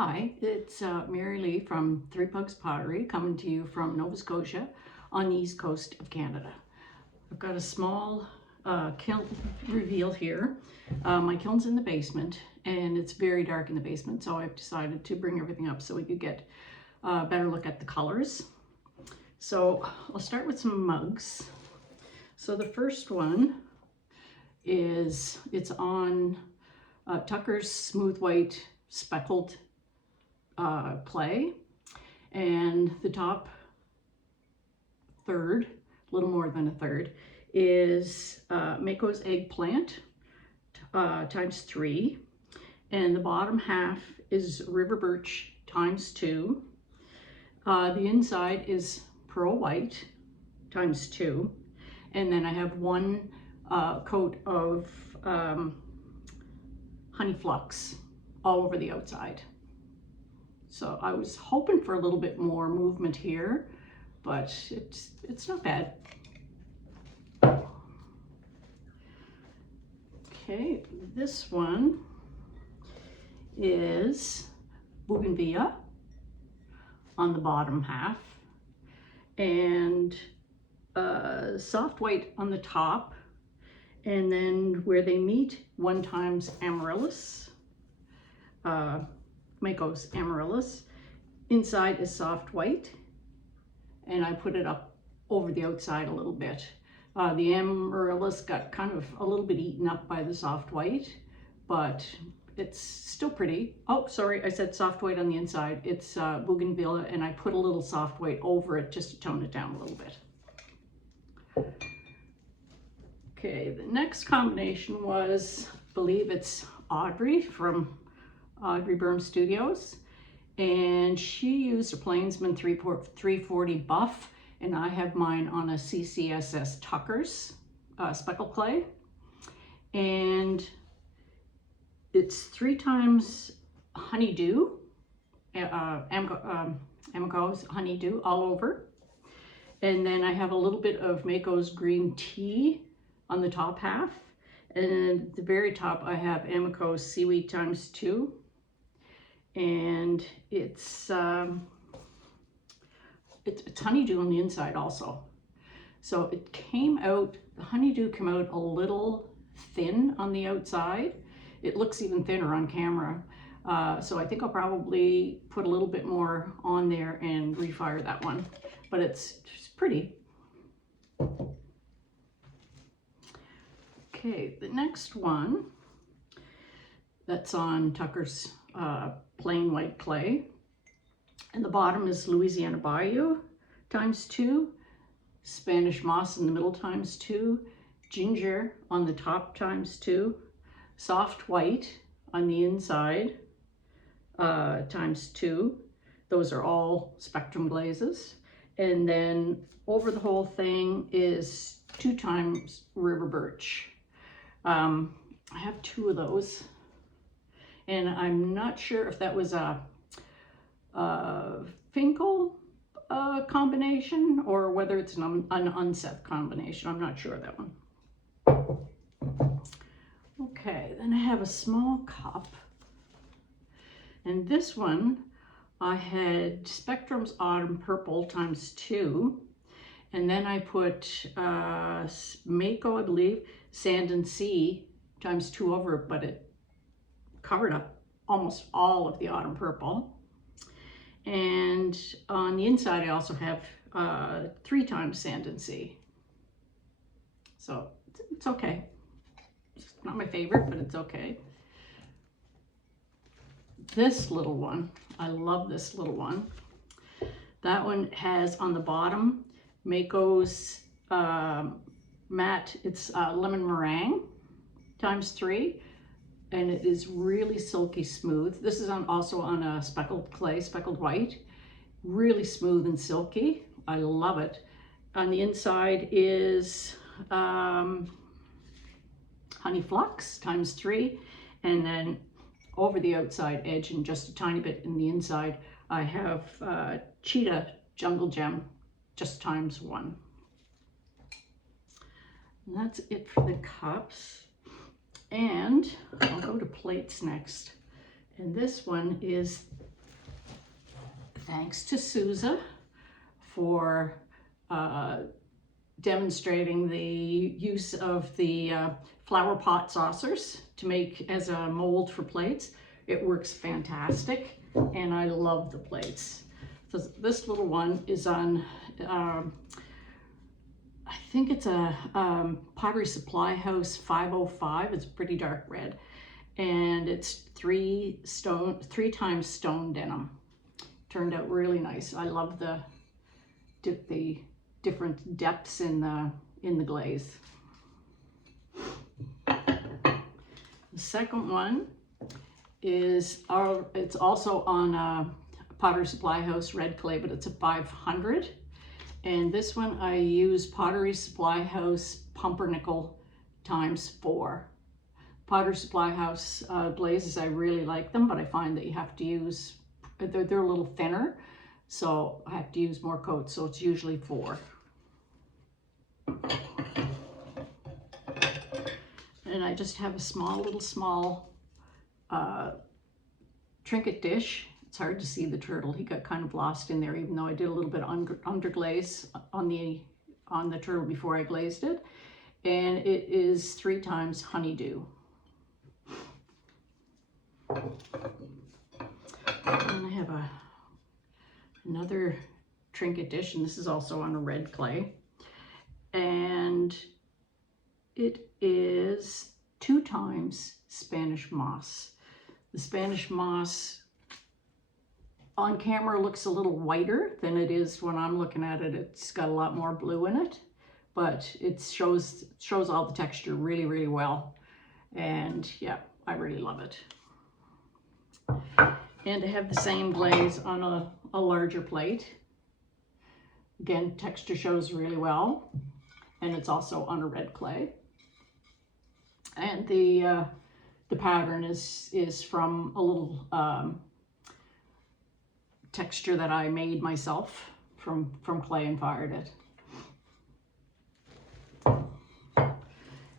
Hi, it's Mary Lee from Three Pugs Pottery, coming to you from Nova Scotia on the east coast of Canada. I've got a small kiln reveal here. My kiln's in the basement and it's very dark in the basement, so I've decided to bring everything up so we could get a better look at the colors. So I'll start with some mugs. So the first one is, it's on Tucker's Smooth White Speckled clay, and the top third, a little more than a third, is Mako's Eggplant ×3, and the bottom half is River Birch ×2. The inside is Pearl White ×2, and then I have one coat of Honey Flux all over the outside. So I was hoping for a little bit more movement here, but it's not bad. Okay, this one is Bougainvillea on the bottom half, and soft white on the top, and then where they meet, 1 times Amaryllis, Mako's Amaryllis. Inside is soft white, and I put it up over the outside a little bit. The Amaryllis got kind of a little bit eaten up by the soft white, but it's still pretty. Oh, sorry, I said soft white on the inside. It's Bougainvillea, and I put a little soft white over it just to tone it down a little bit. Okay, the next combination was, I believe it's Audrey from Audrey Burm Studios, and she used a Plainsman 340 buff, and I have mine on a CCSS Tucker's speckled clay, and it's 3 times Honeydew, Amako's Honeydew all over, and then I have a little bit of Mako's Green Tea on the top half, and at the very top I have Amako's Seaweed ×2, and it's honeydew on the inside also. So it came out, the honeydew came out a little thin on the outside. It looks even thinner on camera. So I think I'll probably put a little bit more on there and refire that one, but it's pretty. Okay, the next one that's on Tucker's plain white clay, and the bottom is Louisiana Bayou ×2, Spanish Moss in the middle ×2, Ginger on the top ×2, soft white on the inside ×2. Those are all Spectrum glazes, and then over the whole thing is 2 times River Birch. I have 2 of those, and I'm not sure if that was a Finkel combination or whether it's an Unseth combination. I'm not sure of that one. Okay, then I have a small cup, and this one I had Spectrum's Autumn Purple ×2, and then I put Mako, I believe, Sand and Sea ×2 over it, but it covered up almost all of the Autumn Purple. And on the inside I also have 3 times Sand and Sea. So it's okay. It's not my favorite, but it's okay. This little one, I love this little one. That one has on the bottom Mako's matte, it's Lemon Meringue ×3, and it is really silky smooth. This is also on a speckled clay, speckled white, really smooth and silky. I love it. On the inside is Honey Flux ×3, and then over the outside edge and just a tiny bit in the inside, I have Cheetah Jungle Gem just ×1. And that's it for the cups. And I'll go to plates next. And this one is thanks to Sousa for demonstrating the use of the flower pot saucers to make as a mold for plates. It works fantastic, and I love the plates. So this little one is on, I think it's a Pottery Supply House 505. It's pretty dark red, and it's 3 times stone denim. Turned out really nice. I love the different depths in the glaze. The second one is it's also on Pottery Supply House red clay, but it's a 500. And this one I use Pottery Supply House pumpernickel ×4. Pottery Supply House glazes, I really like them, but I find that you have to use, they're a little thinner, so I have to use more coats, so it's usually 4. And I just have a small trinket dish. It's hard to see the turtle. He got kind of lost in there, even though I did a little bit of underglaze on the turtle before I glazed it. And it is 3 times honeydew. And I have another trinket dish, and this is also on a red clay. And it is 2 times Spanish moss. The Spanish moss on camera looks a little whiter than it is when I'm looking at it. It's got a lot more blue in it, but it shows all the texture really, really well. And yeah, I really love it. And to have the same glaze on a larger plate. Again, texture shows really well, and it's also on a red clay. And the pattern is from a little texture that I made myself from clay and fired it.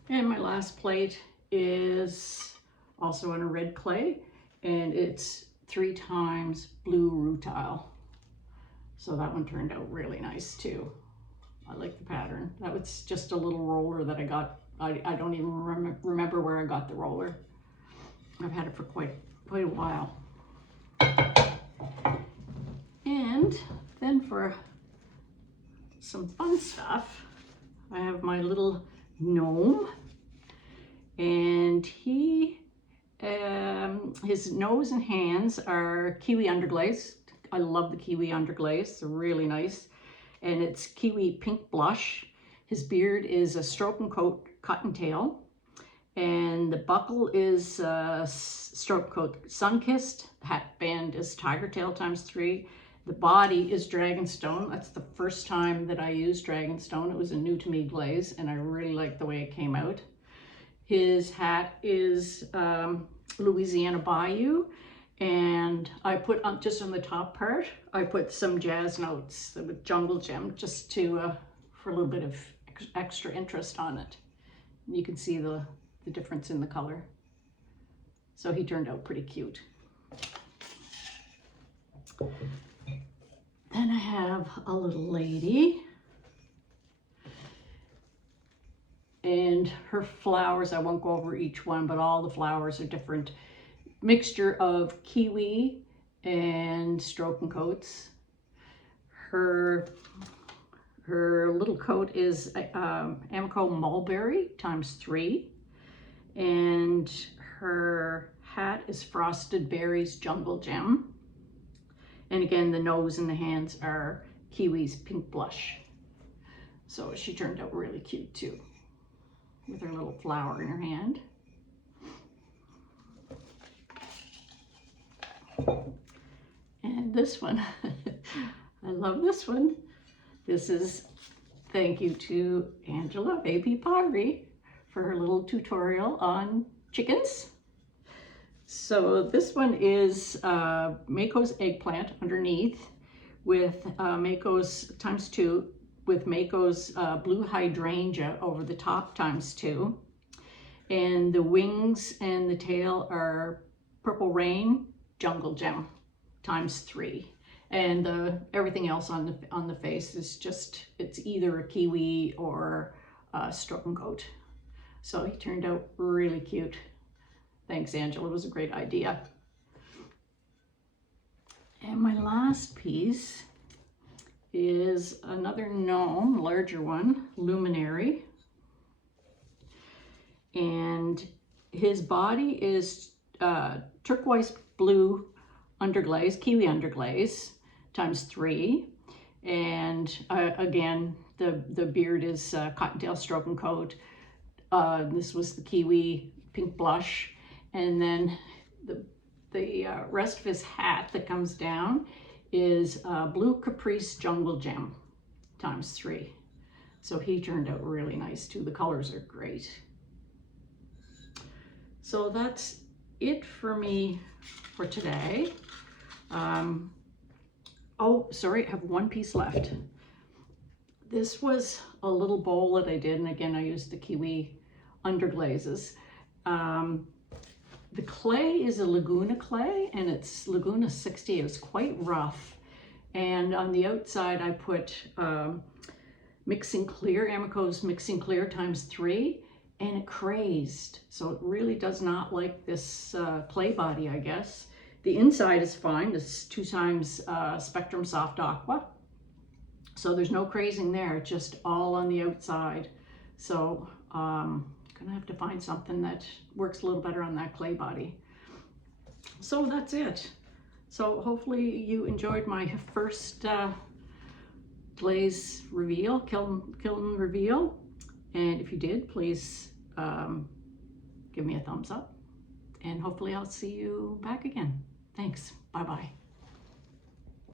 And my last plate is also on a red clay, and it's 3 times blue rutile. So that one turned out really nice too. I like the pattern. That was just a little roller that I got. I don't even remember where I got the roller. I've had it for quite a while. And then for some fun stuff, I have my little gnome, and his nose and hands are kiwi underglaze. I love the kiwi underglaze. They're really nice. And it's kiwi pink blush. His beard is a stroke and coat cottontail. And the buckle is stroke coat sun-kissed. Hat band is tiger tail ×3. The body is dragonstone. That's the first time that I used dragonstone. It was a new to me glaze, and I really liked the way it came out. His hat is Louisiana Bayou, and I put on, just on the top part, I put some jazz notes with jungle gem, just to for a little bit of extra interest on it. You can see the difference in the color. So he turned out pretty cute. Then I have a little lady, and her flowers, I won't go over each one, but all the flowers are different. Mixture of kiwi and stroke and coats. Her little coat is Amico mulberry ×3, and her hat is frosted berries jungle gem. And again, the nose and the hands are kiwi's pink blush. So she turned out really cute too, with her little flower in her hand. And this one, I love this one. This is thank you to Angela AP Pottery for her little tutorial on chickens. So this one is Mako's eggplant underneath with Mako's ×2 with Mako's blue hydrangea over the top ×2. And the wings and the tail are Purple Rain jungle gem ×3. And everything else on the face is just, it's either a kiwi or a stroke and coat. So he turned out really cute. Thanks, Angela. It was a great idea. And my last piece is another gnome, larger one, Luminary. And his body is turquoise blue underglaze, kiwi underglaze, ×3. And again, the beard is Cottontail Stroke and Coat. This was the kiwi pink blush. And then the rest of his hat that comes down is Blue Caprice Jungle Gem ×3. So he turned out really nice too. The colors are great. So that's it for me for today. Oh, sorry, I have one piece left. This was a little bowl that I did, and again, I used the kiwi underglazes. The clay is a Laguna clay, and it's Laguna 60. It was quite rough. And on the outside, I put Mixing Clear, Amaco's Mixing Clear ×3, and it crazed. So it really does not like this clay body, I guess. The inside is fine. It's 2x Spectrum Soft Aqua. So there's no crazing there, just all on the outside. So gonna have to find something that works a little better on that clay body. So that's it. So hopefully you enjoyed my first glaze reveal, kiln reveal. And if you did, please give me a thumbs up. And hopefully I'll see you back again. Thanks. Bye-bye.